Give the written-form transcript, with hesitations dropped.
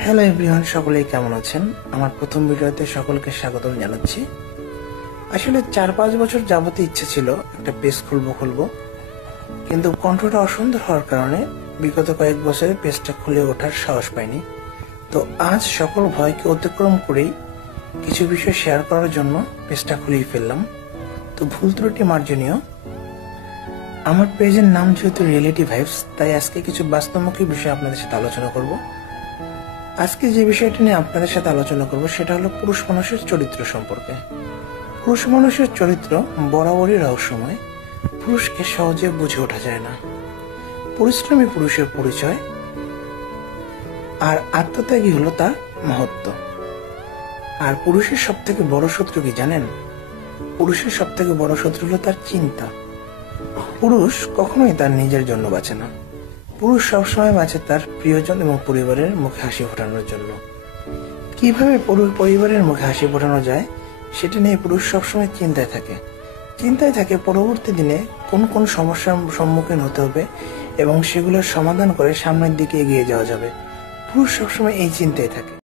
Hello everyone, সকলেই কেমন আছেন? আমার প্রথম ভিডিওতে সকলকে স্বাগতম জানাচ্ছি। আসলে 4-5 বছর যাবতে ইচ্ছে ছিল একটা পেজ খুলবো, কিন্তু কণ্ঠটা অসুন্দর হওয়ার কারণে বিগত কয়েক বছরে পেজটা খুলে ওঠার সাহস পাইনি। তো আজ সকল ভয়কে অতিক্রম করেই কিছু বিষয় শেয়ার করার জন্য পেজটা খুলেই ফেললাম। তো ভুল ত্রুটি মার্জনীয়। আমার পেজের নাম যেহেতু রিয়েলিটি ভাইবস, তাই আজকে কিছু বাস্তবমুখী বিষয় আপনাদের সাথে আলোচনা করব। আজকে যে বিষয়টি নিয়ে আপনাদের সাথে আলোচনা করব সেটা হলো পুরুষ মানুষের চরিত্র সম্পর্কে। পুরুষ মানুষের চরিত্র বরাবরই রহস্যময়। পুরুষকে সহজে বুঝে ওঠা যায় না। পরিশ্রমী পুরুষের পরিচয় আর আত্মত্যাগী হলো তার মহত্ব। আর পুরুষের সব থেকে বড় শত্রু কি জানেন? পুরুষের সব থেকে বড় শত্রু হলো তার চিন্তা। পুরুষ কখনোই তার নিজের জন্য বাঁচে না। পুরুষ সবসময় বাঁচে তার প্রিয়জন এবং পরিবারের মুখে হাসি ফোটানোর জন্য। কিভাবে পরিবারের মুখে হাসি ফোটানো যায় সেটা নিয়ে পুরুষ সবসময় চিন্তায় থাকে পরবর্তী দিনে কোন কোন সমস্যার সম্মুখীন হতে হবে এবং সেগুলোর সমাধান করে সামনের দিকে এগিয়ে যাওয়া যাবে। পুরুষ সবসময় এই চিন্তায় থাকে।